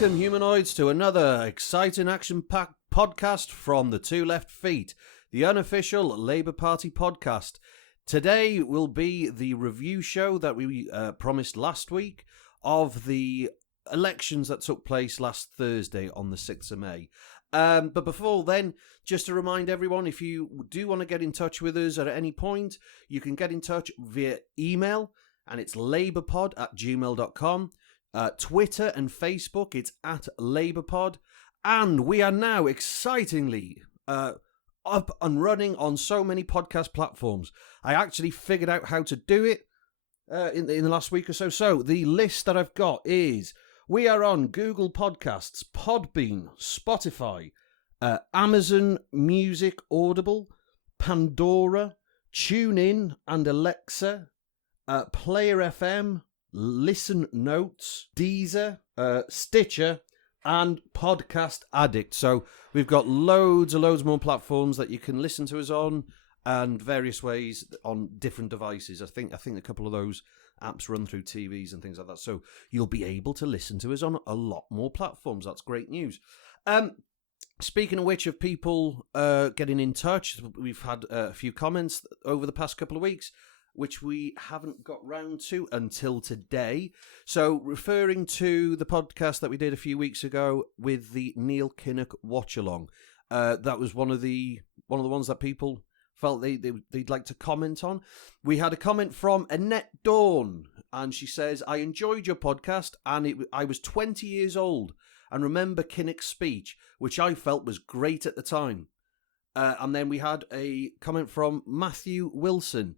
Welcome, humanoids, to another exciting action-packed podcast from the Two Left Feet, the unofficial Labour Party podcast. Today will be the review show that we promised last week of the elections that took place last Thursday on the 6th of May. But before then, just to remind everyone, if you do want to get in touch with us at any point, you can get in touch via email, and it's labourpod@gmail.com. Twitter and Facebook, it's at LabourPod. And we are now excitingly up and running on so many podcast platforms. I actually figured out how to do it in the last week or so. So the list that I've got is, we are on Google Podcasts, Podbean, Spotify, Amazon Music Audible, Pandora, TuneIn and Alexa, Player FM, Listen Notes, Deezer, Stitcher, and Podcast Addict. So we've got loads more platforms that you can listen to us on, and various ways on different devices. I think a couple of those apps run through TVs and things like that. So you'll be able to listen to us on a lot more platforms. That's great news. Speaking of which, of people getting in touch, we've had a few comments over the past couple of weeks, which we haven't got round to until today. So, referring to the podcast that we did a few weeks ago with the Neil Kinnock watch-along, that was one of the ones that people felt they'd like to comment on. We had a comment from Annette Dawn, and she says, "I enjoyed your podcast, and I was 20 years old and remember Kinnock's speech, which I felt was great at the time." And then we had a comment from Matthew Wilson.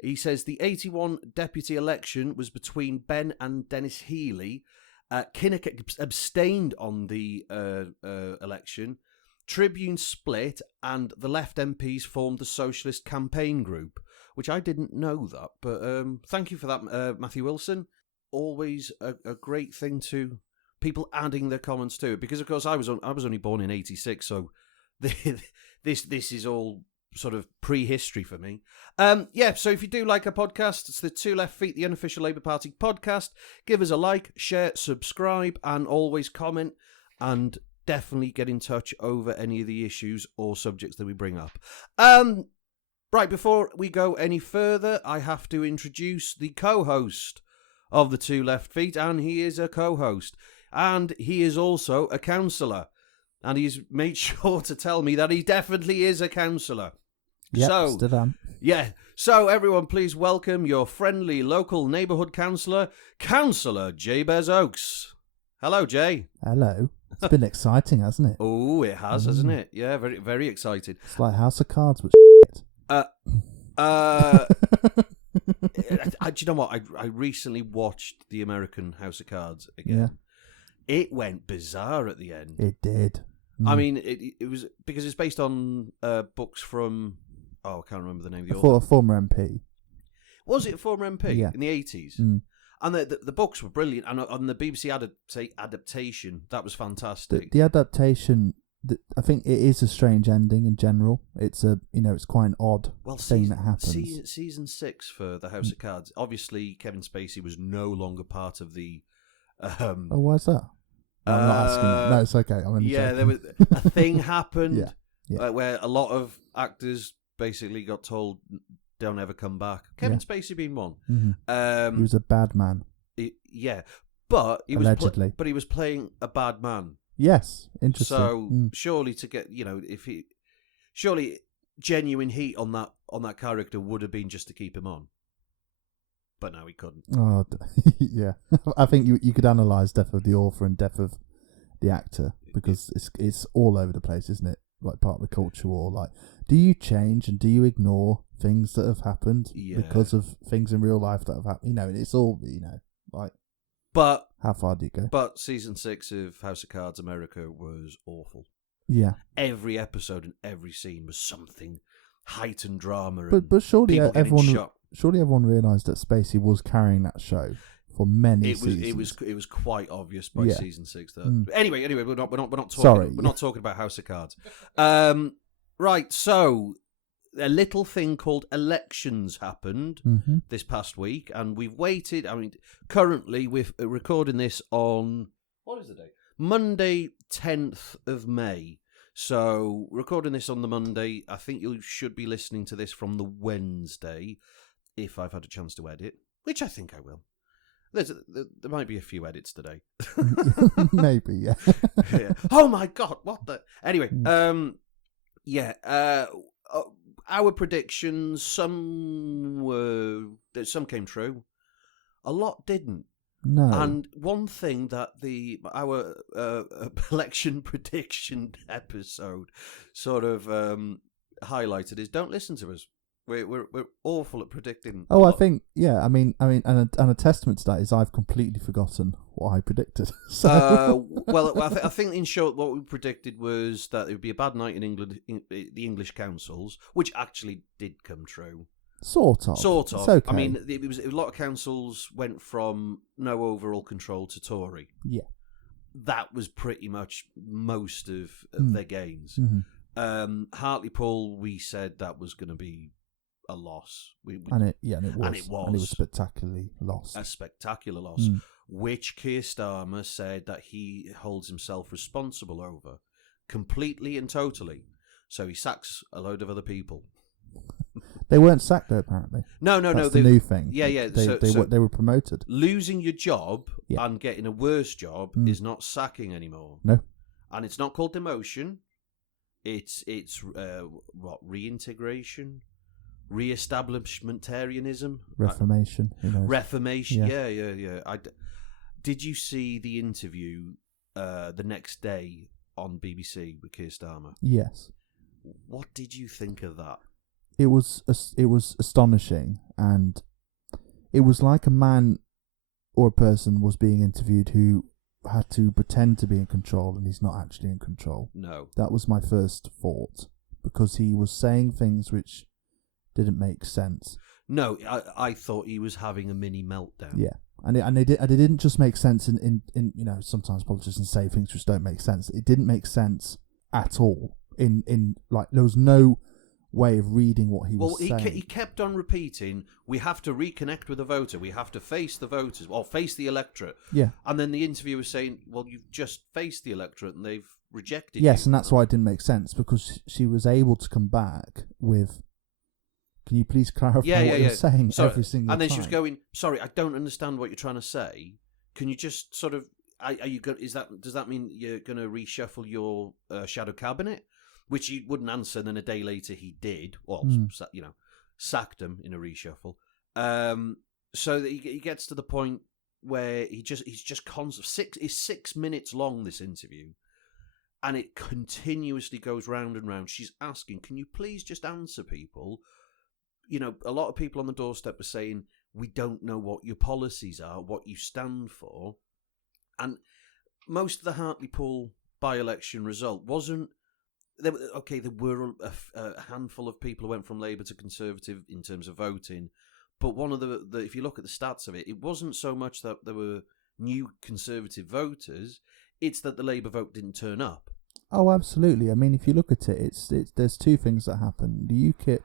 He says, the 81 deputy election was between Ben and Dennis Healey. Kinnock abstained on the election. Tribune split, and the left MPs formed the Socialist Campaign Group, which I didn't know that. But thank you for that, Matthew Wilson. Always a great thing to people adding their comments to it, because of course I was only born in '86, so this is all sort of prehistory for me. So if you do like our podcast, it's the Two Left Feet, the unofficial Labour Party podcast. Give us a like, share, subscribe, and always comment, and definitely get in touch over any of the issues or subjects that we bring up. Right, before we go any further, I have to introduce the co-host of the Two Left Feet, and he is a co-host, and he is also a councillor. And he's made sure to tell me that he definitely is a councillor. Yep, still am. Yeah. So everyone, please welcome your friendly local neighbourhood councillor, Councillor Jabez Oakes. Hello, Jay. Hello. It's been exciting, hasn't it? Oh, it has, hasn't it? Yeah, very, very excited. It's like House of Cards, but do you know what? I recently watched the American House of Cards again. Yeah. It went bizarre at the end. It did. I mean, it was because it's based on books from, I can't remember the name of the author. author. A former MP. Was it a former MP? Yeah. In the 80s? Mm. And the books were brilliant. And on the BBC adaptation, that was fantastic. The adaptation, I think it is a strange ending in general. It's it's quite an odd thing that happens. Season 6 for the House of Cards. Obviously, Kevin Spacey was no longer part of the... why is that? I'm not asking that. No, it's okay. I'm only joking. There was a thing happened Yeah. Where a lot of actors basically got told, "Don't ever come back." Kevin Spacey being one. Mm-hmm. He was a bad man. But he allegedly. but he was playing a bad man. Yes, interesting. So surely to get surely genuine heat on that character would have been just to keep him on. But no, he couldn't. Oh, yeah. I think you could analyse death of the author and death of the actor, because it's all over the place, isn't it? Like part of the culture war. Like, do you change and do you ignore things that have happened because of things in real life that have happened? It's all, like. But how far do you go? But season 6 of House of Cards America was awful. Yeah. Every episode and every scene was something heightened drama. But surely everyone realised that Spacey was carrying that show for many seasons. It was quite obvious by season 6 that. Anyway, we're not talking. Sorry. We're not talking about House of Cards. Right. So a little thing called elections happened this past week, and we've waited. I mean, currently we're recording this on, what is the day? Monday, 10th of May. So, recording this on the Monday, I think you should be listening to this from the Wednesday, if I've had a chance to edit, which I think I will. There might be a few edits today. Maybe, yeah. Yeah. Oh my God, what the... Anyway, our predictions, some came true. A lot didn't. No. And one thing that our election prediction episode sort of highlighted is don't listen to us. We're awful at predicting. Oh, I think, yeah. I mean, and a testament to that is I've completely forgotten what I predicted. So, I think in short, what we predicted was that it would be a bad night in England, the English councils, which actually did come true. Sort of. Sort of. It's okay. I mean, a lot of councils went from no overall control to Tory. Yeah. That was pretty much most of their gains. Mm-hmm. Hartlepool, we said that was going to be a loss. And it was. And it was. And it was spectacularly lost. A spectacular loss, which Keir Starmer said that he holds himself responsible over completely and totally. So he sacks a load of other people. They weren't sacked though, apparently. No. That's the new thing. Yeah. They were promoted. Losing your job and getting a worse job is not sacking anymore. No. And it's not called demotion. It's reintegration, re-establishmentarianism, Reformation. Reformation. Yeah. Did you see the interview the next day on BBC with Keir Starmer? Yes. What did you think of that? It was astonishing, and it was like a man or a person was being interviewed who had to pretend to be in control, and he's not actually in control. No. That That was my first thought, because he was saying things which didn't make sense. No, I thought he was having a mini meltdown. Yeah, and it didn't just make sense in sometimes politicians say things which don't make sense. It didn't make sense at all. In like there was no way of reading what he was saying. He kept on repeating, we have to reconnect with the voter, we have to face the voters, or face the electorate. Yeah. And then the interviewer was saying, well, you've just faced the electorate and they've rejected you. Yes, and that's why it didn't make sense, because she was able to come back with, can you please clarify what you're saying every single time? And then she was going, sorry, I don't understand what you're trying to say. Can you just sort of, does that mean you're going to reshuffle your shadow cabinet? Which he wouldn't answer, and then a day later he did. Well, sacked him in a reshuffle. So that he gets to the point where he's just constant. It's 6 minutes long, this interview, and it continuously goes round and round. She's asking, "Can you please just answer people?" A lot of people on the doorstep were saying, "We don't know what your policies are, what you stand for," and most of the Hartlepool by-election result wasn't. There were a handful of people who went from Labour to Conservative in terms of voting, but one of the if you look at the stats of it, it wasn't so much that there were new Conservative voters; it's that the Labour vote didn't turn up. Oh, absolutely. I mean, if you look at it, there's two things that happen. The UKIP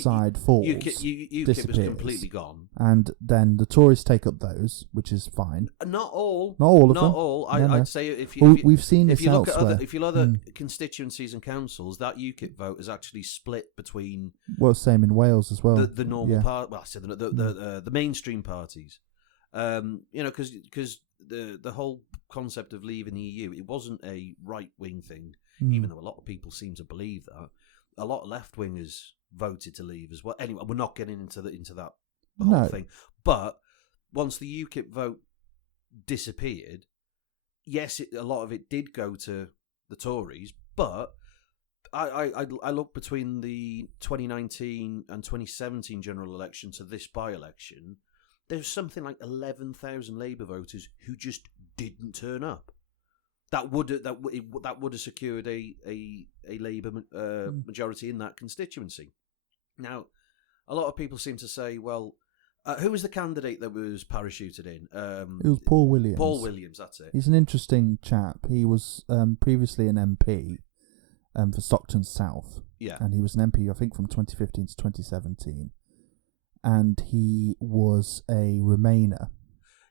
side falls, UKIP disappears, was completely gone, and then the Tories take up those, which is fine. Not all of them. Not all. I'd say if we've seen if this you look elsewhere. at other constituencies and councils, that UKIP vote is actually split between. Well, same in Wales as well. The normal part. Well, I said the mainstream parties. Because the whole concept of leaving the EU, it wasn't a right wing thing, even though a lot of people seem to believe that. A lot of left wingers voted to leave as well. Anyway, we're not getting into that whole thing. But once the UKIP vote disappeared, yes, a lot of it did go to the Tories. But I look between the 2019 and 2017 general election to this by-election. There's something like 11,000 Labour voters who just didn't turn up. That would have secured a Labour majority in that constituency. Now, a lot of people seem to say, well, who was the candidate that was parachuted in? It was Paul Williams. Paul Williams, that's it. He's an interesting chap. He was previously an MP for Stockton South. Yeah. And he was an MP, I think, from 2015 to 2017. And he was a Remainer.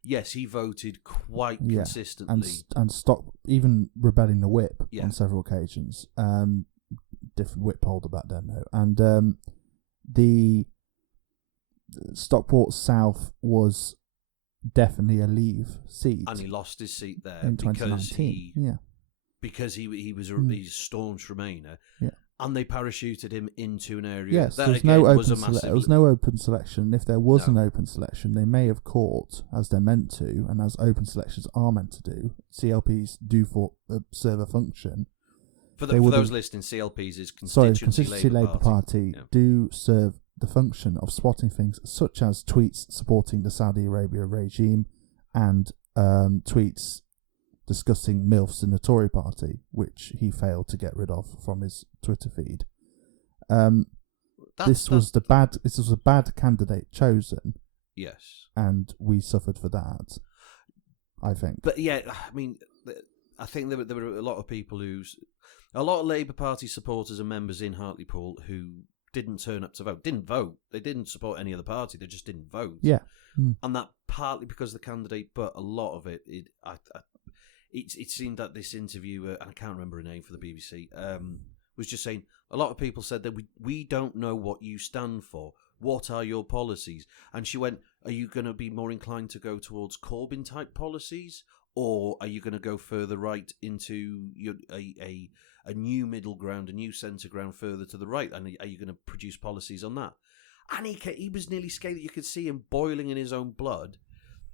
Yes, he voted quite consistently. And stopped even rebelling the whip Yeah. on several occasions. Different whip holder back then, though. And the Stockport South was definitely a Leave seat. And he lost his seat there in because 2019. because he was he's a staunch Remainer. Yeah. And they parachuted him into an area Yes, that there was again no was a open massive. there was no open selection. If there was No. an open selection, they may have caught, as they're meant to, and as open selections are meant to do. CLPs do serve a function. For those listening, CLPs is Constituency Labour Party Yeah. do serve the function of spotting things such as tweets supporting the Saudi Arabia regime and tweets discussing MILFs in the Tory party, which he failed to get rid of from his Twitter feed. This was a bad candidate chosen. Yes. And we suffered for that, I think. But yeah, I mean, I think there were a lot of people a lot of Labour Party supporters and members in Hartlepool who didn't turn up to vote. Didn't vote. They didn't support any other party. They just didn't vote. Yeah. And that partly because of the candidate, but a lot of it, it seemed that this interviewer, and I can't remember her name for the BBC, was just saying, a lot of people said that we don't know what you stand for. What are your policies? And she went, are you going to be more inclined to go towards Corbyn-type policies? Or are you going to go further right into a new middle ground, a new centre ground further to the right? And are you going to produce policies on that? And he was nearly scared that you could see him boiling in his own blood,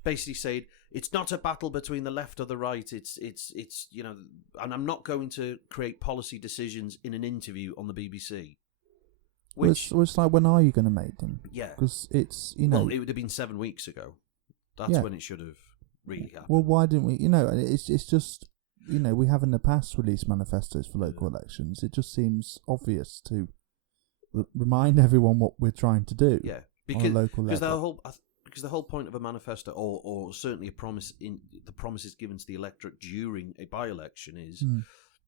basically saying, it's not a battle between the left or the right. It's and I'm not going to create policy decisions in an interview on the BBC. Which it's like, when are you going to make them? Yeah. Because it's, Well, it would have been 7 weeks ago. That's when it should have really happened. Well, why didn't we? It's just, we have in the past released manifestos for local elections. It just seems obvious to remind everyone what we're trying to do. Yeah. On a local level. Because the whole point of a manifesto, or certainly a promise in the promises given to the electorate during a by-election, is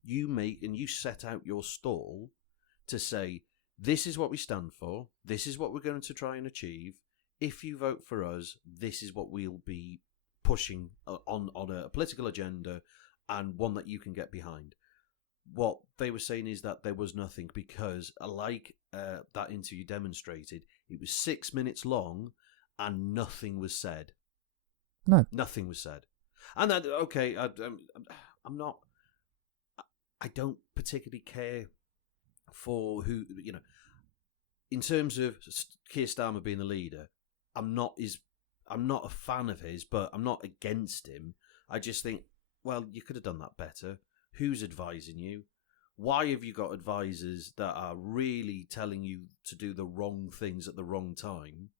you set out your stall to say, this is what we stand for, this is what we're going to try and achieve. If you vote for us, this is what we'll be pushing on a political agenda, and one that you can get behind. What they were saying is that there was nothing, because like that interview demonstrated, it was 6 minutes long and nothing was said. No. Nothing was said. And that, okay, I'm not... I don't particularly care for who, in terms of Keir Starmer being the leader, I'm not a fan of his, but I'm not against him. I just think, well, you could have done that better. Who's advising you? Why have you got advisors that are really telling you to do the wrong things at the wrong time?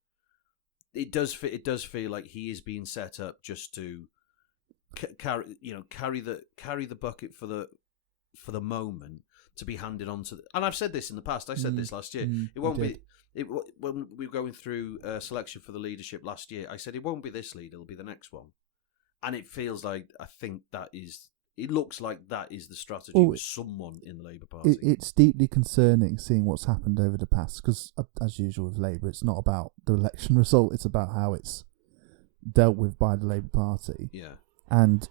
It does feel like he is being set up just to carry the bucket for the moment, to be handed on to. And I've said this in the past. I said this last year. It won't be. When we were going through selection for the leadership last year, I said it won't be this leader. It'll be the next one. And it feels like, I think that is. It looks like that is the strategy with someone in the Labour Party. It's deeply concerning seeing what's happened over the past, because, as usual with Labour, it's not about the election result, it's about how it's dealt with by the Labour Party. Yeah. And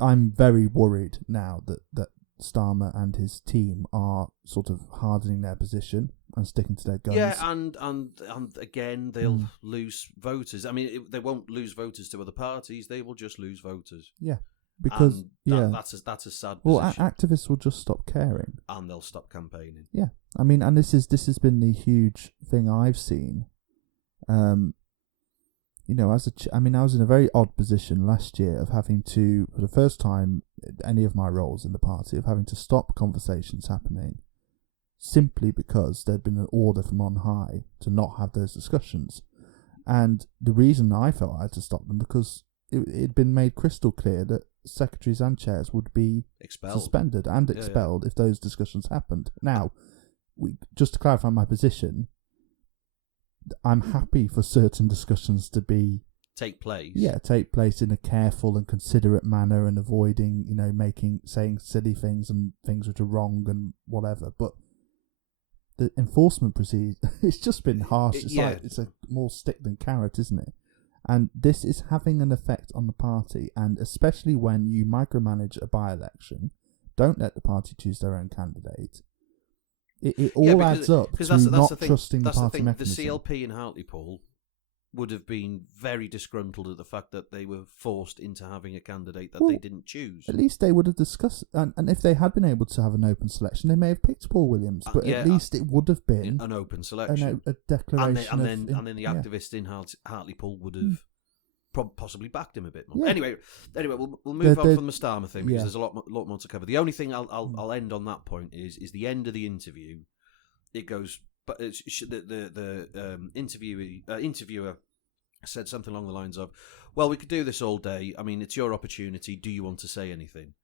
I'm very worried now that Starmer and his team are sort of hardening their position and sticking to their guns. Yeah, and again, they'll lose voters. I mean, they won't lose voters to other parties, they will just lose voters. Yeah. Because that's a sad position. Well, activists will just stop caring, and they'll stop campaigning. Yeah, I mean, and this has been the huge thing I've seen. I was in a very odd position last year of having to, for the first time in any of my roles in the party, of having to stop conversations happening, simply because there'd been an order from on high to not have those discussions, and the reason I felt I had to stop them because it had been made crystal clear that secretaries and chairs would be suspended and expelled if those discussions happened. Now, just to clarify my position, I'm happy for certain discussions to take place. Yeah, take place in a careful and considerate manner, and avoiding, saying silly things and things which are wrong and whatever. But the enforcement procedure, it's just been harsh. It's like it's a more stick than carrot, isn't it? And this is having an effect on the party, and especially when you micromanage a by-election, don't let the party choose their own candidate. It all adds up to not trusting the party mechanism. The CLP in Hartlepool would have been very disgruntled at the fact that they were forced into having a candidate that they didn't choose. At least they would have discussed, and if they had been able to have an open selection, they may have picked Paul Williams, but at least it would have been an open selection, a declaration, and then the activists in Hartlepool would have possibly backed him a bit more. Yeah. Anyway, we'll move on from the Starmer thing because there's a lot more to cover. The only thing I'll end on that point is the end of the interview. It goes, but it's, the interviewer said something along the lines of, "Well, we could do this all day. I mean, it's your opportunity. Do you want to say anything?"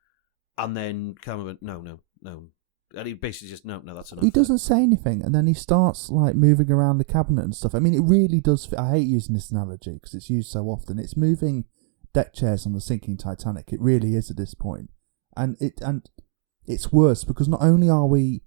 And then Cameron went, no. And he basically just, no, that's enough. He doesn't say anything, and then he starts like moving around the cabinet and stuff. I mean, it really does fit. I hate using this analogy because it's used so often. It's moving deck chairs on the sinking Titanic. It really is at this point. And it's worse because not only are we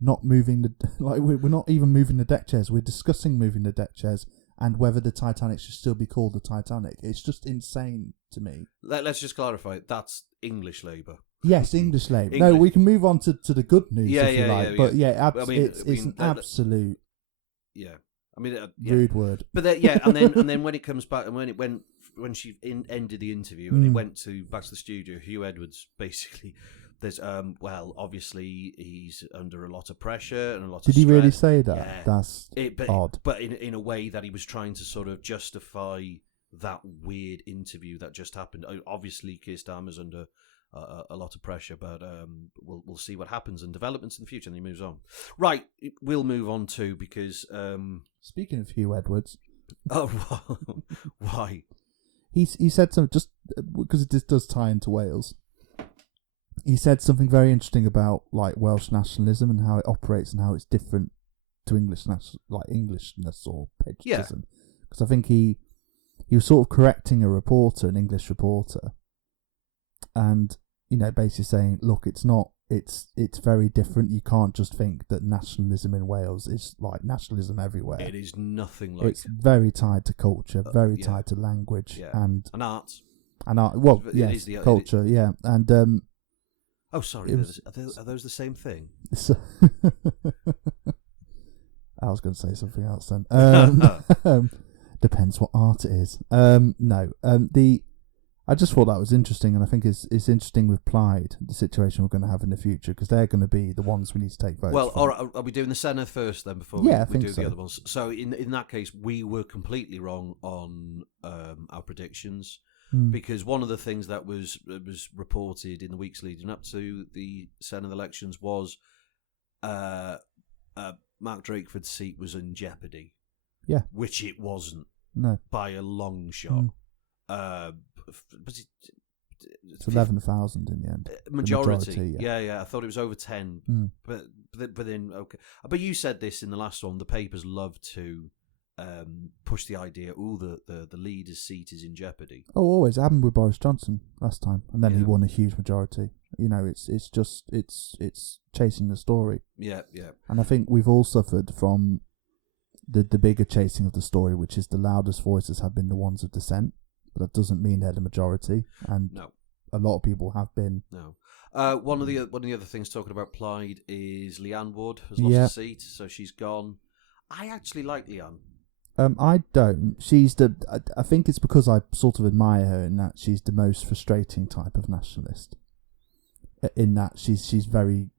not moving we're not even moving the deck chairs, we're discussing moving the deck chairs and whether the Titanic should still be called the Titanic. It's just insane to me. Let's just clarify. That's English Labour. Yes, English Labour. No, we can move on to the good news if you like. But it's an absolute rude word. But and then when it comes back, and when she ended the interview and it went back to the studio, Hugh Edwards basically. There's obviously he's under a lot of pressure and a lot of stress. Did he really say that? Yeah. That's odd. But in a way that he was trying to sort of justify that weird interview that just happened. Obviously, Keir Starmer's under a lot of pressure, but we'll see what happens and developments in the future. And he moves on. Right, we'll move on too because speaking of Hugh Edwards, why? He said something just because it does tie into Wales. He said something very interesting about like Welsh nationalism and how it operates and how it's different to Englishness or patriotism. Because I think he was sort of correcting an English reporter, and basically saying, look, it's very different. You can't just think that nationalism in Wales is like nationalism everywhere. It is nothing like. It's very tied to culture, very tied to language and art. Well, yes, culture, and. Oh, sorry. Are those the same thing? So I was going to say something else then. Depends what art it is. No. I just thought that was interesting, and I think it's interesting with Plaid, the situation we're going to have in the future, because they're going to be the ones we need to take votes. Well, from. all right, are we doing the Senate first then before we do the other ones? So in that case, we were completely wrong on our predictions. Because one of the things that was reported in the weeks leading up to the Senate elections was Mark Drakeford's seat was in jeopardy. Yeah. Which it wasn't. No. By a long shot. It's 11,000 in the end. Majority. Yeah. I thought it was over 10. But then, okay. But you said this in the last one. The papers love to push the idea, the leader's seat is in jeopardy. Oh, always. It happened with Boris Johnson last time, and then he won a huge majority. It's chasing the story. Yeah. And I think we've all suffered from the bigger chasing of the story, which is the loudest voices have been the ones of dissent, but that doesn't mean they're the majority. And a lot of people have been. No. One of the other things talking about Plaid is Leanne Wood has lost a seat, so she's gone. I actually like Leanne. I don't. I think it's because I sort of admire her in that she's the most frustrating type of nationalist. In that she's very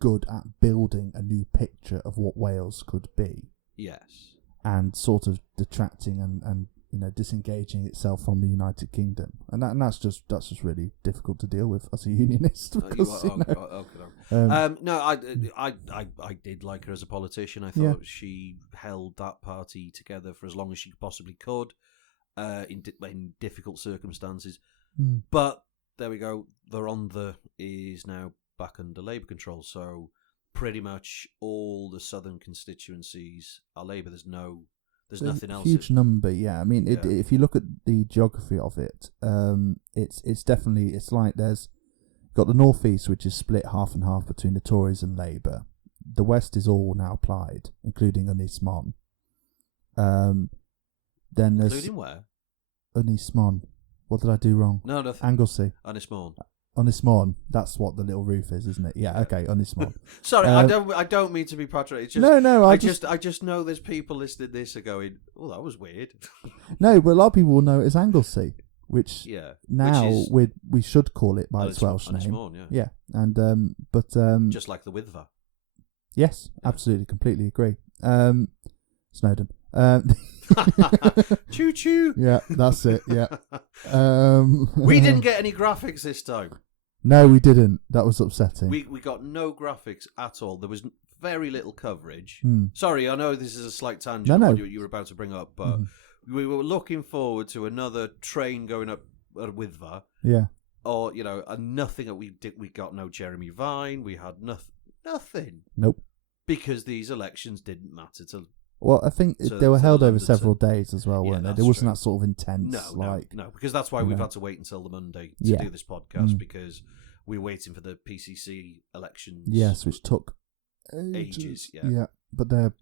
good at building a new picture of what Wales could be. Yes. And sort of detracting and disengaging itself from the United Kingdom, and that's just really difficult to deal with as a unionist. Because, I did like her as a politician. I thought she held that party together for as long as she possibly could, in difficult circumstances. But there we go. The Rhondda is now back under Labour control, so pretty much all the southern constituencies are Labour. There's nothing else. Huge number, yeah. I mean, if you look at the geography of it, it's definitely, it's like there's got the northeast, which is split half and half between the Tories and Labour. The west is all now Plaid, including Ynys Môn. Then there's including where? Ynysmon. What did I do wrong? No, nothing. Anglesey. Ynysmon. Ynysmon. That's what the little roof is, isn't it? Yeah. Okay. Ynysmon. Sorry, I don't mean to be patronising. It's just, no. I just know there's people listening to this are going, oh, that was weird. No, but a lot of people will know it as Anglesey, which now which is, we should call it by its Welsh name. Ynysmon, Yeah, and but just like the Wither. Yes, absolutely, completely agree. Snowdon. Choo choo. Yeah, that's it. Yeah. We didn't get any graphics this time. No, we didn't. That was upsetting. We got no graphics at all. There was very little coverage. Mm. Sorry, I know this is a slight tangent. No. What you were about to bring up, but we were looking forward to another train going up Wither. Yeah. Or nothing that we did. We got no Jeremy Vine. We had nothing. Nope. Because these elections didn't matter to. Well, I think they were held over several days as well, weren't they? There wasn't that sort of intense. No, because that's why we've had to wait until the Monday to do this podcast because we're waiting for the PCC elections. Yes, which took ages. Yeah, but they're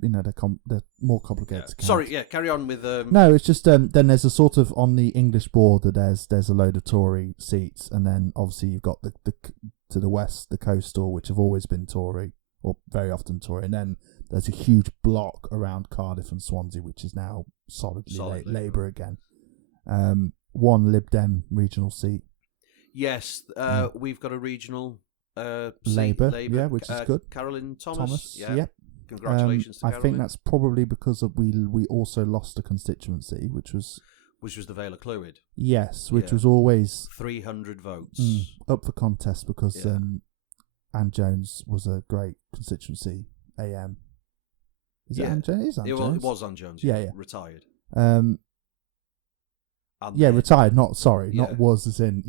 more complicated. Sorry, carry on with. No, it's just then there's a sort of on the English border. There's a load of Tory seats, and then obviously you've got the to the west the coastal, which have always been Tory or very often Tory, and then there's a huge block around Cardiff and Swansea, which is now solidly Labour again. One Lib Dem regional seat. Yes, we've got a regional Labour, yeah, which is good. Carolyn Thomas. Yeah. Congratulations to Carolyn. I think that's probably because we also lost a constituency, which was the Vale of Clwyd. Yes, which was always 300 votes up for contest because Anne Jones was a great constituency AM. Is it Anne Jones? It was Anne Jones. Yeah. Retired. Retired. Not was as in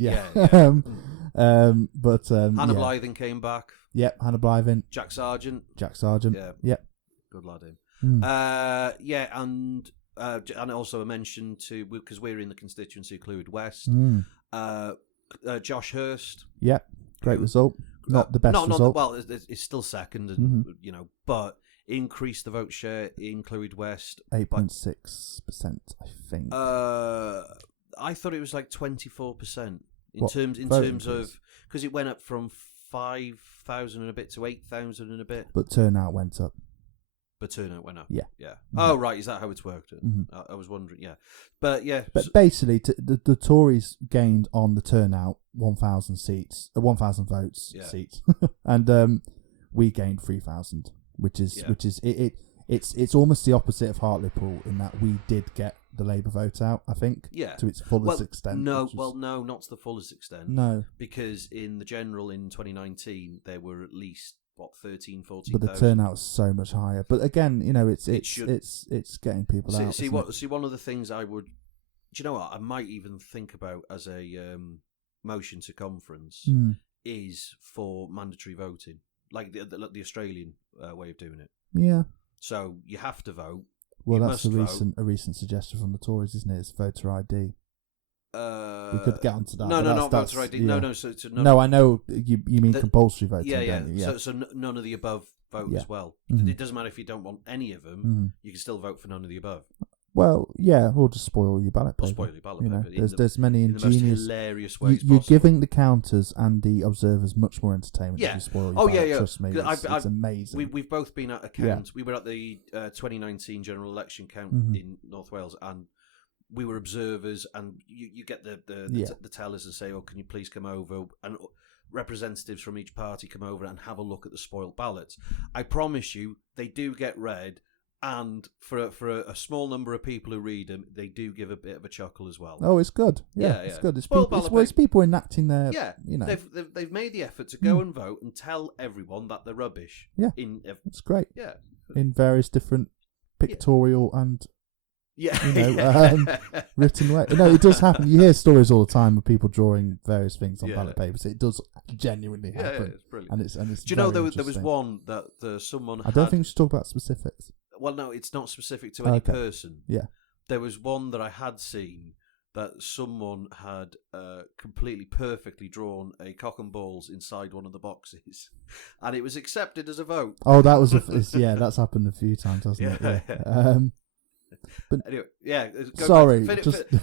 but Hannah Blythen came back. Yep, Hannah Blythen. Jack Sargent. Yeah. Yep. Good lad him. And also a mention to because we're in the constituency Clwyd West. Josh Hurst. Yep. Great result. Not the best result. Well, it's still second, and but increased the vote share in Clwyd West 8.6%, I think. I thought it was like 24% in terms of because it went up from 5,000 and a bit to 8,000 and a bit. But turnout went up. Yeah. Oh, right. Is that how it's worked? I was wondering. Yeah, but basically, the Tories gained on the turnout 1,000 seats, 1,000 votes seats, and we gained 3,000, which is it's almost the opposite of Hartlepool in that we did get the Labour vote out. I think to its fullest extent. No, not to the fullest extent. No, because in the general in 2019 there were at least. 13, 14,000. But the turnout's so much higher. But again, it's getting people out. See, one of the things I would, do you know what? I might even think about as a motion to conference is for mandatory voting, like the Australian way of doing it. Yeah. So you have to vote. Well, that's a recent suggestion from the Tories, isn't it? It's voter ID. We could get onto that. No, voter ID. Yeah. No, I know you mean compulsory voting. Yeah. So none of the above vote as well. It doesn't matter if you don't want any of them. You can still vote for none of the above. Well, yeah, or just spoil your ballot paper. Spoil your ballot paper. There's many ingenious, the most hilarious ways you're giving the counters and the observers much more entertainment if you spoil your ballot. Trust me, it's amazing. We've both been at a count. Yeah. We were at the 2019 general election count in North Wales, and we were observers, and you get the tellers and say, "Oh, can you please come over?" And representatives from each party come over and have a look at the spoiled ballots. I promise you, they do get read, and for a small number of people who read them, they do give a bit of a chuckle as well. Oh, it's good. Yeah. It's good. It's people enacting their. Yeah, they've made the effort to go and vote and tell everyone that they're rubbish. Yeah, it's great. Yeah, in various different pictorial and. Written way. No, it does happen. You hear stories all the time of people drawing various things on ballot papers. It does genuinely happen. Yeah, it's brilliant. And it's do you know there was one that someone I don't think we should talk about specifics. Well, no, it's not specific to any person. Yeah. There was one that I had seen that someone had completely perfectly drawn a cock and balls inside one of the boxes, and it was accepted as a vote. Oh, that was that's happened a few times, hasn't it? Yeah. But anyway, yeah. sorry,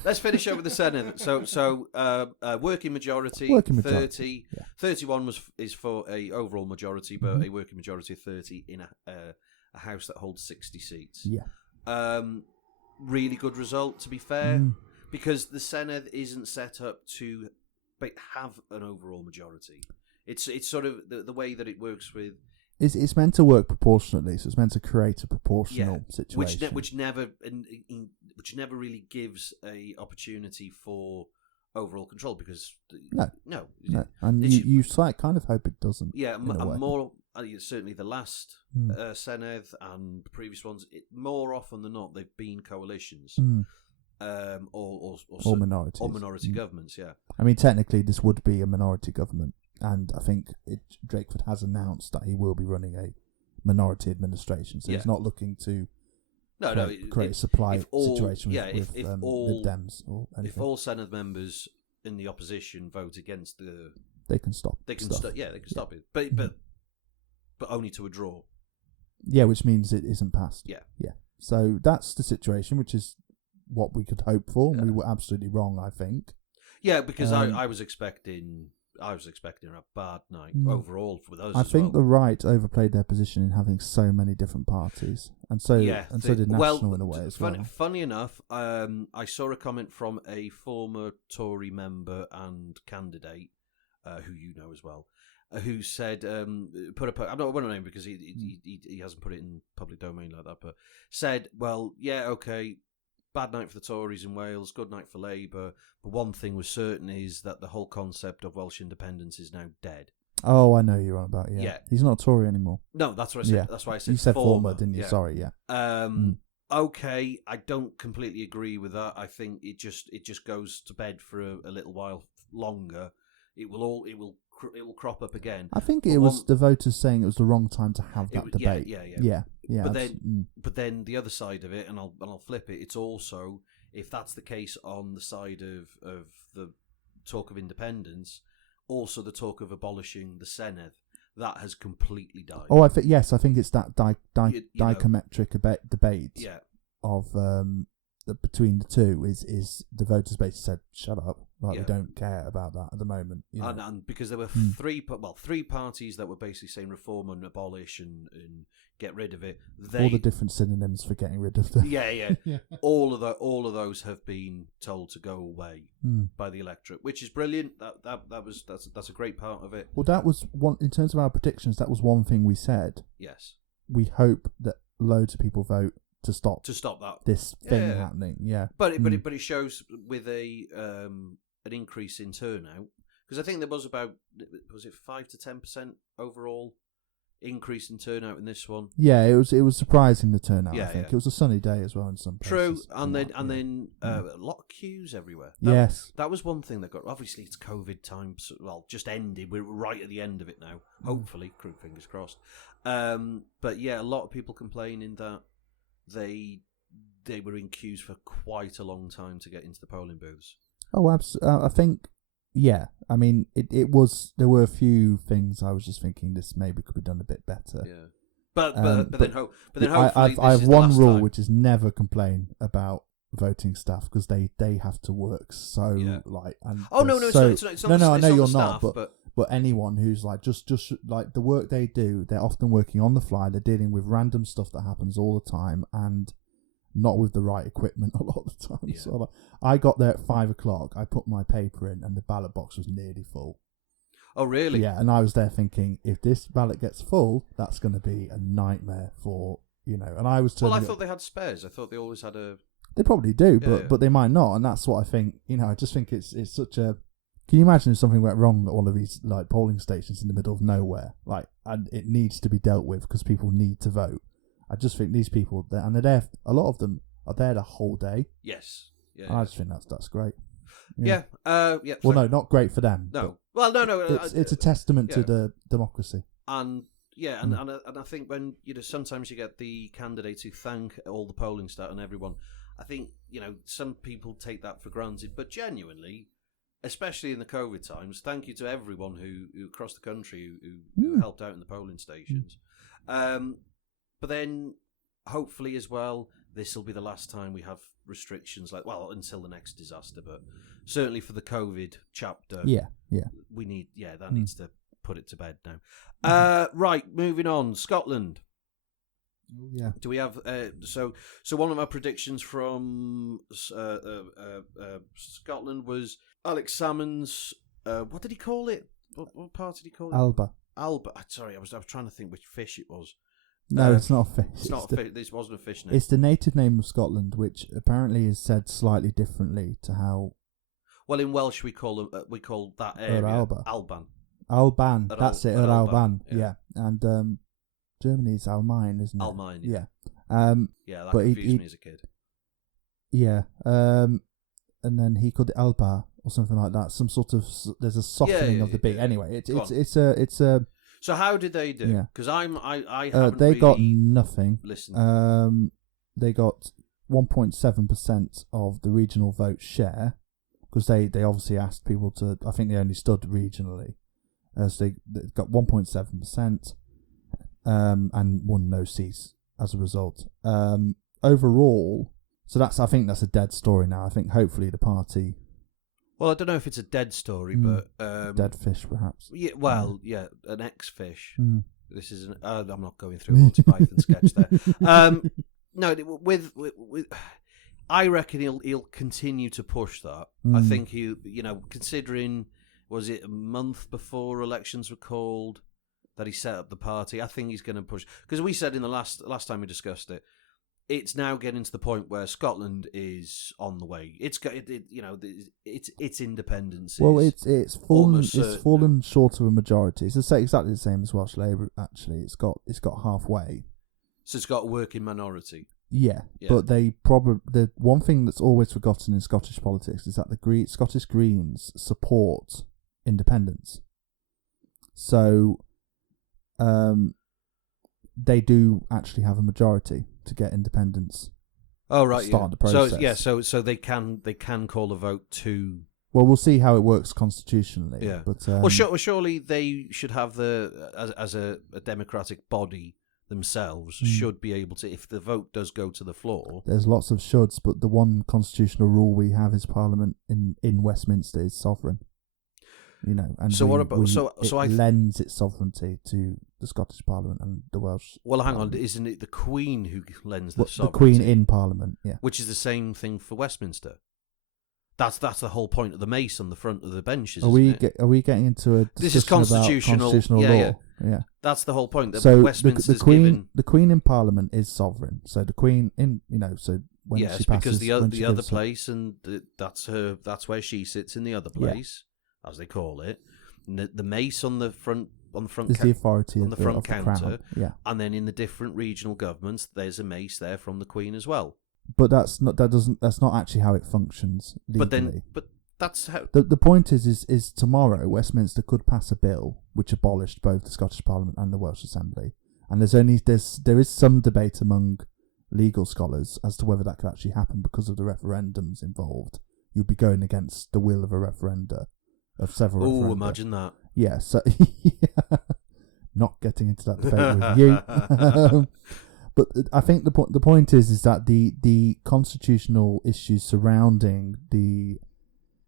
let's finish up with the Senedd. So working majority, Working 30. majority, yeah. 31 is for a overall majority, but Mhm. a working majority of 30 in a house that holds 60 seats. Yeah. Really good result, to be fair, Mm. because the Senedd isn't set up to have an overall majority. It's sort of the way that it works with. It's meant to work proportionately, so it's meant to create a proportional situation, which never really gives a opportunity for overall control, because no. And you kind of hope it doesn't. Yeah, and more certainly the last Senedd and the previous ones. More often than not, they've been coalitions, or minorities, or minority governments. Yeah, I mean, technically, this would be a minority government. And I think Drakeford has announced that he will be running a minority administration, so he's not looking to create a supply situation with Lib Dems or anything. If all Senedd members in the opposition vote against they can stop. They can stop. Yeah, they can stop it, but only to a draw. Yeah, which means it isn't passed. Yeah. So that's the situation, which is what we could hope for, and we were absolutely wrong, I think. Yeah, because I was expecting a bad night overall with us. I think the right overplayed their position in having so many different parties, and so did National in a way as well. Funny enough, I saw a comment from a former Tory member and candidate, who you know as well, who said, I'm not going to name because he hasn't put it in public domain like that, but said, well, yeah, okay, bad night for the Tories in Wales, good night for Labour, but one thing was certain is that the whole concept of Welsh independence is now dead. Oh, I know you're on about, yeah. He's not a Tory anymore. No, that's what I said. Yeah. That's why I said you said former, didn't you? Yeah. Sorry, yeah. Okay, I don't completely agree with that. I think it just goes to bed for a little while longer. It will crop up again. I think it was the voters saying it was the wrong time to have that debate. Yeah. But then the other side of it, and I'll flip it. It's also, if that's the case on the side of the talk of independence, also the talk of abolishing the Senedd, that has completely died. Oh, I think it's that dichometric debate of between the two is the voters basically said, shut up, we don't care about that at the moment. And because there were three parties that were basically saying reform and abolish and get rid of it. All the different synonyms for getting rid of them. Yeah. All of those have been told to go away by the electorate, which is brilliant. That's a great part of it. Well, that was one in terms of our predictions. That was one thing we said. Yes, we hope that loads of people vote to stop that this thing happening. Yeah, but it shows with an increase in turnout, because I think there was was it 5 to 10% overall increase in turnout in this one. Yeah, it was surprising, the turnout. I think it was a sunny day as well in some places. True, and then a lot of queues everywhere. That was one thing that got. Obviously, it's COVID time. Just ended. We're right at the end of it now. Hopefully, fingers crossed. But yeah, a lot of people complaining that they were in queues for quite a long time to get into the polling booths. Oh, absolutely. I think. Yeah, I mean, it was. There were a few things I was just thinking this maybe could be done a bit better. Yeah, but then hopefully I have one rule, which is never complain about voting staff, because they have to work so And no, it's not. No, I know you're not, but anyone who's just like the work they do, they're often working on the fly. They're dealing with random stuff that happens all the time, and not with the right equipment a lot of the time. Yeah. So I got there at 5 o'clock. I put my paper in, and the ballot box was nearly full. Oh, really? Yeah, and I was there thinking, if this ballot gets full, that's going to be a nightmare for And I was. I thought they had spares. I thought they always had a. They probably do, but they might not, and that's what I think. I just think it's such a. Can you imagine if something went wrong at one of these polling stations in the middle of nowhere, and it needs to be dealt with because people need to vote? I just think these people, and they're there. A lot of them are there the whole day. Yes. Yeah. I just think that's great. Yeah. Well, no, not great for them. No. Well, no. It's a testament to the democracy. And I think when sometimes you get the candidates who thank all the polling staff and everyone. I think some people take that for granted, but genuinely, especially in the COVID times, thank you to everyone who across the country who helped out in the polling stations. But then, hopefully as well, this will be the last time we have restrictions until the next disaster, but certainly for the COVID chapter, we need that needs to put it to bed now. Right, moving on. Scotland. Yeah. Do we have so one of my predictions from Scotland was Alex Salmond's what did he call it? What part did he call it? Alba. Sorry, I was trying to think which fish it was. No, it's not a fish. It's not a fish. This wasn't a fish name. It's the native name of Scotland, which apparently is said slightly differently to how. Well, in Welsh we call that area Alban. Alban. That's it. Alban. Yeah. Yeah. And Germany's Almain, isn't it? Almain. Yeah. That confused me as a kid. Yeah. And then he called it Alba or something like that. Some sort of there's a softening of the B. Anyway, it's a. So how did they do? Yeah. Because I haven't they really got nothing. Listen. They got 1.7% of the regional vote share because they obviously asked people to. I think they only stood regionally, so they got 1.7%, and won no seats as a result. Overall, I think that's a dead story now. I think hopefully the party. Well, I don't know if it's a dead story, but dead fish, perhaps. Yeah, well, an ex-fish. This is I'm not going through a Mm. Monty Python sketch there. No, with I reckon he'll continue to push that. I think considering was it a month before elections were called that he set up the party? I think he's going to push because we said in the last time we discussed it. It's now getting to the point where Scotland is on the way. It's got its independence. Well, it's fallen short of a majority. It's exactly the same as Welsh Labour. Actually, it's got halfway. So it's got a working minority. Yeah. But the one thing that's always forgotten in Scottish politics is that the Scottish Greens support independence. So, they do actually have a majority to get independence. Oh right, start the process. So they can call a vote to. Well, we'll see how it works constitutionally. Yeah, but surely they should have as a democratic body themselves should be able to, if the vote does go to the floor. There's lots of shoulds, but the one constitutional rule we have is Parliament in Westminster is sovereign. And so what about it lends its sovereignty to the Scottish Parliament and the Welsh. Well, hang Parliament. on, isn't it the Queen who lends the sovereignty? The Queen in Parliament, yeah. Which is the same thing for Westminster. That's the whole point of the mace on the front of the benches. Are we getting into a discussion this is constitutional law? Yeah. That's the whole point. So Westminster's the Queen in Parliament is sovereign. So the Queen in so when she passes, because the other place that's where she sits in the other place. As they call it, the mace on the front is the authority on the front counter, yeah. And then in the different regional governments, there's a mace there from the Queen as well. But that's not actually how it functions legally. But that's how the point is tomorrow Westminster could pass a bill which abolished both the Scottish Parliament and the Welsh Assembly, and there is some debate among legal scholars as to whether that could actually happen because of the referendums involved. You'd be going against the will of a referenda. Of several. Oh, imagine that. Yeah, so not getting into that debate with you. But I think the point is that the constitutional issues surrounding the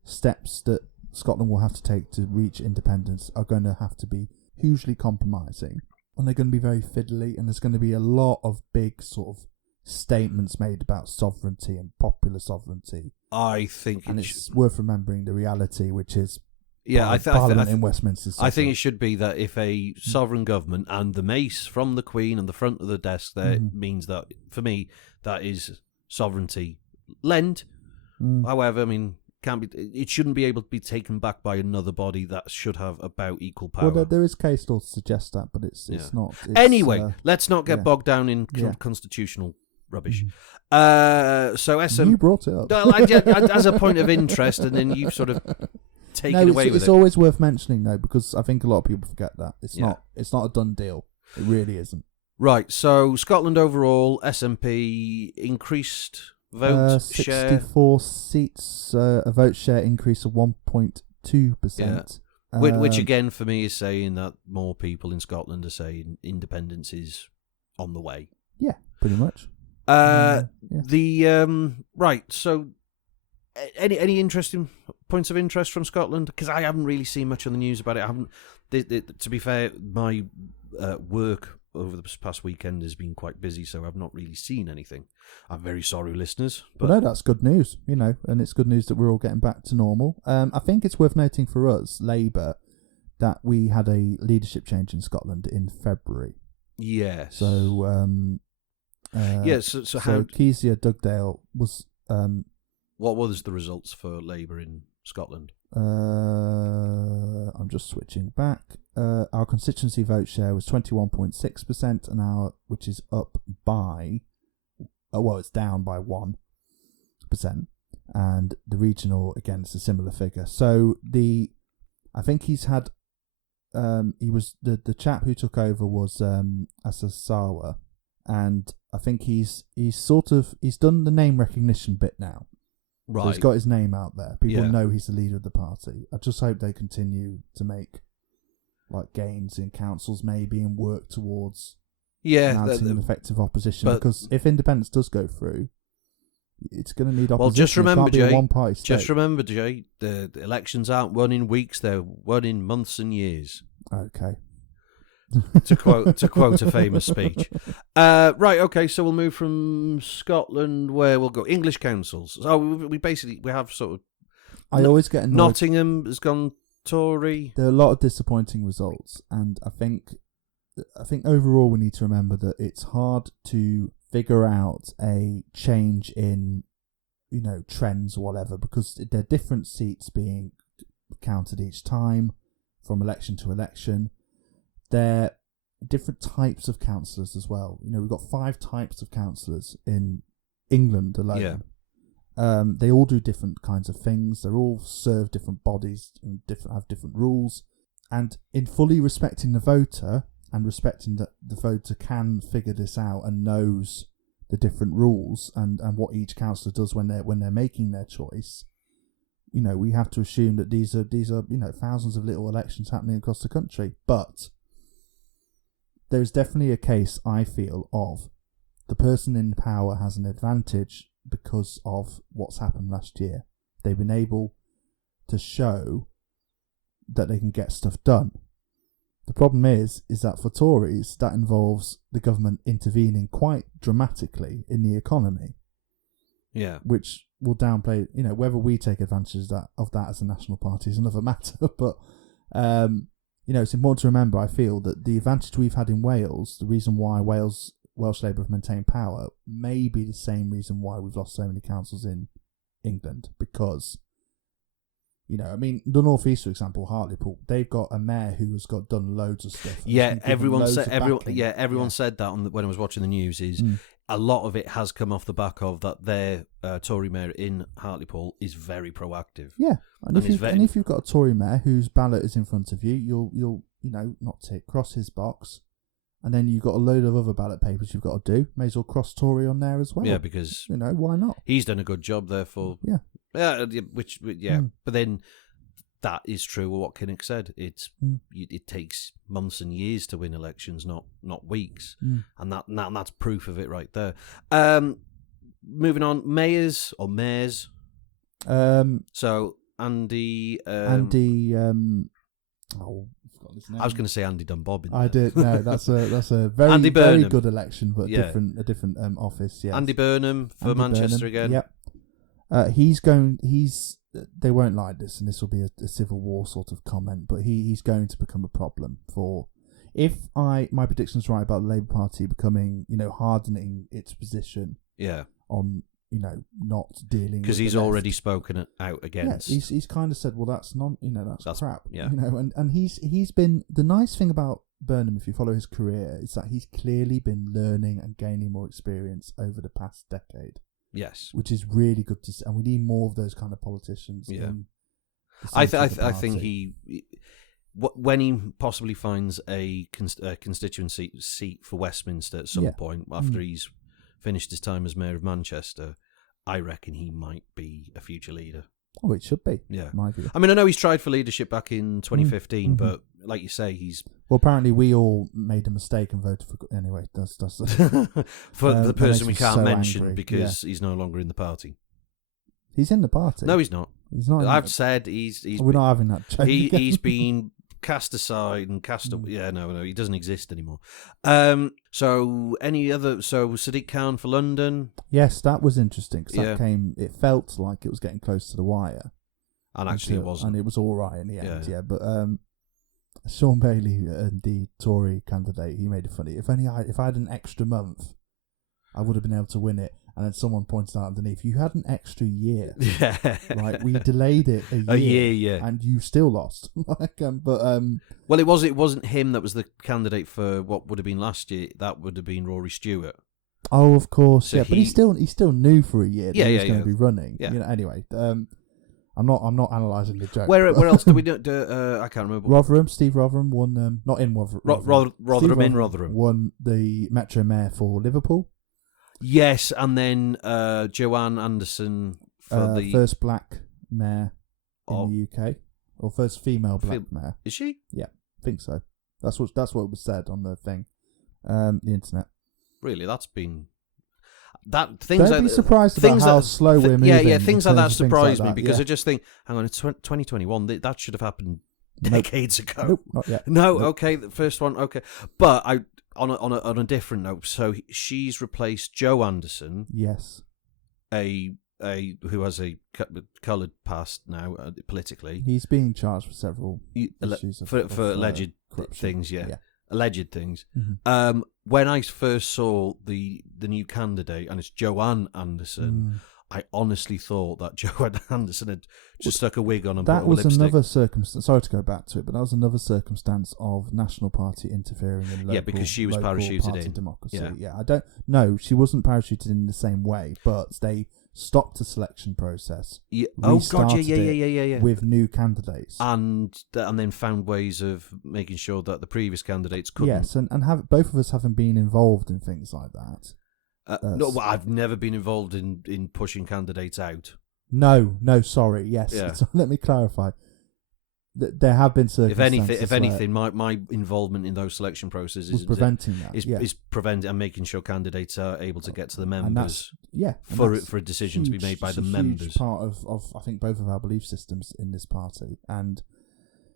steps that Scotland will have to take to reach independence are going to have to be hugely compromising, and they're going to be very fiddly, and there's going to be a lot of big sort of statements made about sovereignty and popular sovereignty. I think, and it's worth remembering the reality, which is. Yeah, Parliament in Westminster. I think it should be that if a sovereign government and the mace from the Queen on the front of the desk there means that, for me, that is sovereignty lent. However, I mean, it shouldn't be able to be taken back by another body that should have about equal power. Well, there is case law to suggest that, but it's not. Anyway, let's not get bogged down in constitutional rubbish. So SM, you brought it up as a point of interest, and then you've sort of. It's always worth mentioning though, because I think a lot of people forget that it's not a done deal. It really isn't. Right. So Scotland overall, SNP increased vote 64 seats, a vote share increase of 1.2%. Which again for me is saying that more people in Scotland are saying independence is on the way. Yeah, pretty much. Right. So, any interesting points of interest from Scotland? Because I haven't really seen much on the news about it. I haven't. To be fair, my work over the past weekend has been quite busy, so I've not really seen anything. I'm very sorry, listeners. But no, that's good news, and it's good news that we're all getting back to normal. I think it's worth noting for us, Labour, that we had a leadership change in Scotland in February. Yes. So, how Kezia Dugdale was. What was the results for Labour in Scotland? I'm just switching back. Our constituency vote share was 21.6%, and which is up by, it's down by 1%, and the regional again is a similar figure. So I think he's had, he was the chap who took over was Asasawa, and I think he's done the name recognition bit now. Right. So he's got his name out there. People know he's the leader of the party. I just hope they continue to make gains in councils maybe and work towards mounting an effective opposition. Because if independence does go through, it's going to need opposition. Well, just remember, Jay. One-party state. Just remember, Jay. The elections aren't won in weeks; they're won in months and years. Okay. to quote a famous speech. Right, okay, so we'll move from Scotland, where we'll go English councils. So we have sort of. I always get annoyed. Nottingham has gone Tory. There are a lot of disappointing results, and I think overall we need to remember that it's hard to figure out a change in, trends or whatever, because there are different seats being counted each time from election to election. They're different types of councillors as well. We've got 5 types of councillors in England alone. Yeah. They all do different kinds of things. They all serve different bodies and have different rules. And in fully respecting the voter and respecting that the voter can figure this out and knows the different rules and what each councillor does when they're making their choice, we have to assume that these are thousands of little elections happening across the country. But there's definitely a case, I feel, of the person in power has an advantage because of what's happened last year. They've been able to show that they can get stuff done. The problem is that for Tories, that involves the government intervening quite dramatically in the economy. Yeah. Which will downplay, whether we take advantage of that as a national party is another matter. But, it's important to remember, I feel, that the advantage we've had in Wales, the reason why Welsh Labour have maintained power, may be the same reason why we've lost so many councils in England. Because, the North East, for example, Hartlepool, they've got a mayor who has done loads of stuff. Yeah, everyone said that when I was watching the news. A lot of it has come off the back of that their Tory mayor in Hartlepool is very proactive. Yeah, and if you've got a Tory mayor whose ballot is in front of you, you'll not cross his box, and then you've got a load of other ballot papers you've got to do. May as well cross Tory on there as well. Yeah, because why not? He's done a good job, therefore. Yeah. But then that is true of what Kinnock said. It takes months and years to win elections, not weeks, and that's proof of it right there. Moving on, mayors. So Andy. I was going to say Andy Dunbob. I did. No, that's a very very good election, but a different office. Yeah. Andy Burnham for Andy Manchester Burnham, again. Yep. They won't like this, and this will be a civil war sort of comment, but he's going to become a problem for. If my prediction's right about the Labour Party becoming, hardening its position. Yeah. On not dealing because he's already spoken out against. Yeah, he's kind of said, well, that's that's crap. Yeah. And he's been, the nice thing about Burnham, if you follow his career, is that he's clearly been learning and gaining more experience over the past decade. Yes, which is really good to see, and we need more of those kind of politicians. Yeah, I think when he possibly finds a constituency seat for Westminster at some point after he's finished his time as Mayor of Manchester, I reckon he might be a future leader. Oh, it should be. Yeah. My view. I mean, I know he's tried for leadership back in 2015, but like you say, he's Well, apparently we all made a mistake and voted for... Anyway, that's for the person we makes me can't so mention angry. because he's no longer in the party. He's in the party. No, he's not. He's not. I've said he's We're not having that joke. he's been cast aside and cast away. Yeah, no, he doesn't exist anymore. So Sadiq Khan for London. Yes, that was interesting because Yeah. it felt like it was getting close to the wire. And actually it wasn't. And it was all right in the end, Yeah. But Sean Bailey, the Tory candidate, he made it funny. If I had an extra month, I would have been able to win it. And then someone pointed out underneath, you had an extra year. Yeah. Right, we delayed it a year. And you still lost. Well, it wasn't him that was the candidate for what would have been last year. That would have been Rory Stewart. Oh, of course, So yeah. But he still knew for a year that he was going to be running. Yeah. Anyway, I'm not analysing the joke. Where else do we do? I can't remember. Rotherham, Steve Rotherham won. Not in Rotherham. Rotherham in Rotherham won the Metro Mayor for Liverpool. Yes, and then Joanne Anderson for the first black mayor in the UK, or first female black mayor. Is she? Yeah, I think so. That's what was said on the thing, the internet. Really, that's been. Don't be surprised about how slow we're moving. Yeah, things like that surprise me because yeah. I just think, hang on, it's 2021. That should have happened decades ago. Nope, not yet. No, nope. Okay, the first one, okay, but on a different note. So she's replaced Joe Anderson. Yes. Who has a coloured past now politically. He's being charged for several issues for alleged corruption. things. Yeah. Alleged things. Mm-hmm. When I first saw the new candidate, and it's Joanne Anderson, I honestly thought that Joanne Anderson had just stuck a wig on and that brought was lipstick. Another circumstance. Sorry to go back to it, but that was another circumstance of National Party interfering in local, because she was parachuted party in. democracy. Yeah. I don't. No, she wasn't parachuted in the same way, but they stopped the selection process. Yeah. Oh God, yeah. With new candidates, and then found ways of making sure that the previous candidates couldn't. Yes, and have both of us having been involved in things like that. No, I've never been involved in pushing candidates out. No, sorry. Yes, Yeah. So let me clarify. There have been circumstances. If anything, my involvement in those selection processes was preventing that. Is preventing and making sure candidates are able to get to the members. For a decision to be made by the members. Huge part of I think both of our belief systems in this party, and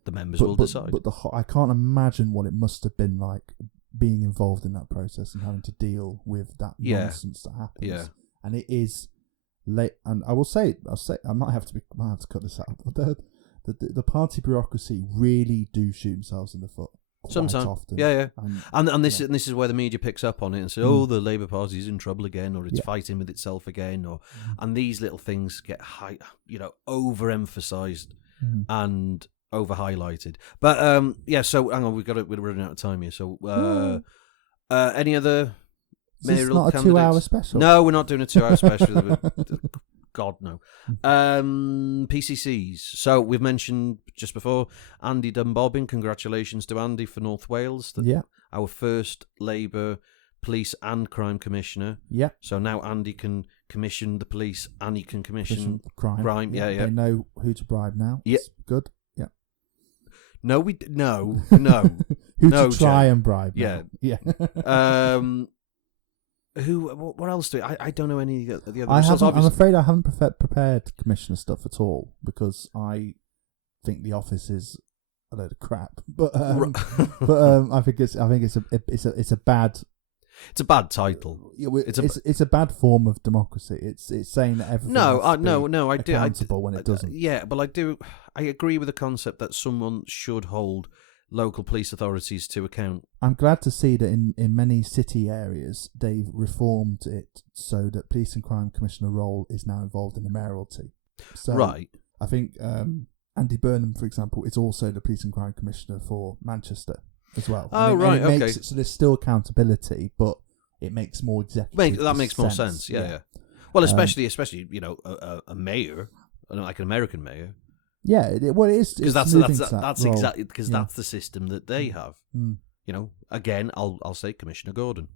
the members will decide. But I can't imagine what it must have been like being involved in that process and having to deal with that nonsense that happens. Yeah. And it is late. And I will say, I might have to cut this out. But the party bureaucracy really do shoot themselves in the foot. Sometimes, often. yeah. And this is where the media picks up on it and says, "Oh, the Labour Party is in trouble again, or it's fighting with itself again," and these little things get overemphasized and over highlighted. But so hang on, we're running out of time here. So any other mayoral candidates? Not a 2-hour special. No, we're not doing a 2-hour special. God no. PCCs. So we've mentioned just before Andy Dunbobbin. Congratulations to Andy for North Wales. Our first Labour police and crime commissioner. Yeah. So now Andy can commission the police and he can commission crime. Yeah. They know who to bribe now. Yeah. It's good. Yeah. No. Who to try and bribe? Yeah. Yeah. What else do I don't know any of the other. I'm afraid I haven't prepared commissioner stuff at all because I think the office is a load of crap. But I think it's a bad. It's a bad title. It's a bad form of democracy. It's saying that everything. I do. Accountable when it doesn't. Yeah, but I agree with the concept that someone should hold local police authorities to account. I'm glad to see that in many city areas they've reformed it so that police and crime commissioner role is now involved in the mayoralty. So right. I think Andy Burnham, for example, is also the police and crime commissioner for Manchester as well. Okay. Makes it so there's still accountability, but it makes more executive. That makes more sense. Yeah. Well, especially a mayor, like an American mayor. Yeah, it is because that's exactly because that's the system that they have. Again, I'll say Commissioner Gordon.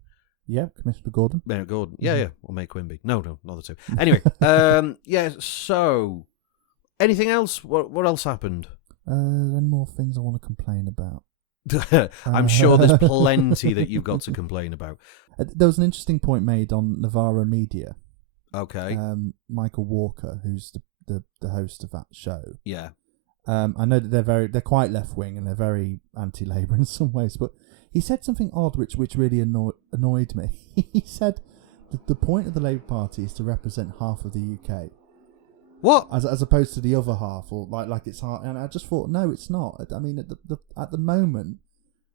Yeah, Commissioner Gordon. Mayor Gordon. Yeah, or Mayor Quimby. No, not the two. Anyway, So, anything else? What else happened? Any more things I want to complain about? I'm sure there's plenty that you've got to complain about. There was an interesting point made on Navarro Media. Okay. Michael Walker, who's the host of that show. Yeah. I know that they're quite left wing and they're very anti-Labour in some ways, but he said something odd which really annoyed me. He said that the point of the Labour Party is to represent half of the UK. What? As opposed to the other half, or like it's hard. And I just thought, no, it's not. I mean, at the moment,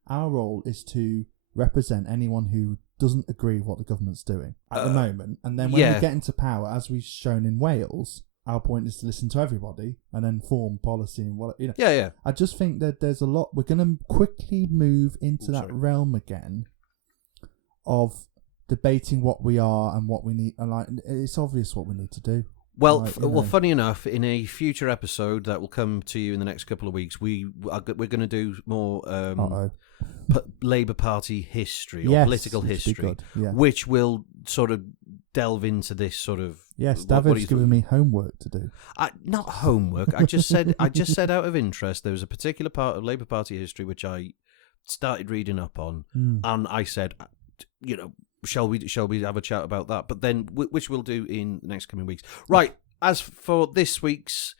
our role is to represent anyone who doesn't agree with what the government's doing at the moment. And then when we get into power, as we've shown in Wales, our point is to listen to everybody and then form policy and what, you know. Yeah. I just think that there's a lot. We're going to quickly move into that realm again of debating what we are and what we need. And like, it's obvious what we need to do. Well, funny enough, in a future episode that will come to you in the next couple of weeks, we're going to do more Labour Party history or political history, which will sort of delve into this sort of. Yes, David's given me homework to do. Not homework. I just said out of interest there was a particular part of Labour Party history which I started reading up on, and I said, shall we have a chat about that? But then, which we'll do in the next coming weeks. Right, as for this week's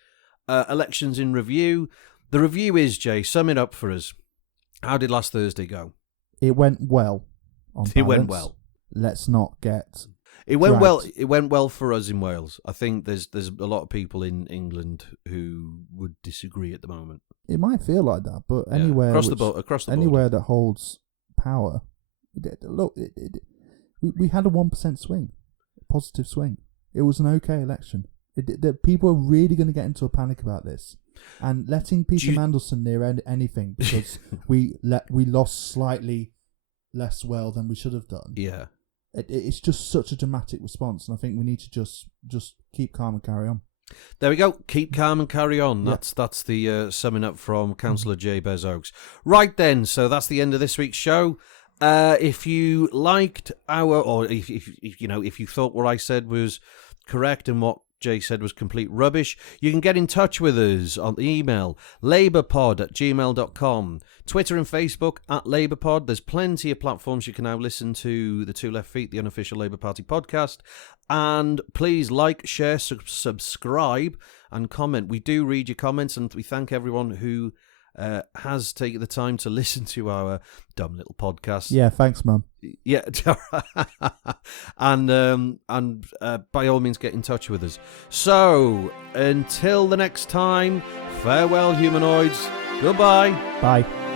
elections in review, the review is, Jay, sum it up for us. How did last Thursday go? It went well. It went well. Let's not get... It went well. It went well for us in Wales. I think there's a lot of people in England who would disagree at the moment. It might feel like that, but anywhere across the board, anywhere that holds power, look, we had a 1% swing, a positive swing. It was an okay election. People are really going to get into a panic about this, and letting Peter Mandelson near anything because we lost slightly less well than we should have done. Yeah. It's just such a dramatic response, and I think we need to just keep calm and carry on. There we go. Keep calm and carry on. Yeah. That's the summing up from Councillor Jabez Oakes. Right then, so that's the end of this week's show. If you liked if you thought what I said was correct and what Jay said was complete rubbish, you can get in touch with us on the email labourpod@gmail.com, Twitter and Facebook @LabourPod. There's plenty of platforms you can now listen to the Two Left Feet, the unofficial Labour Party podcast. And please like, share, subscribe and comment. We do read your comments and we thank everyone who has taken the time to listen to our dumb little podcast. Yeah, thanks, Mum. Yeah, and by all means, get in touch with us. So, until the next time, farewell, humanoids. Goodbye. Bye.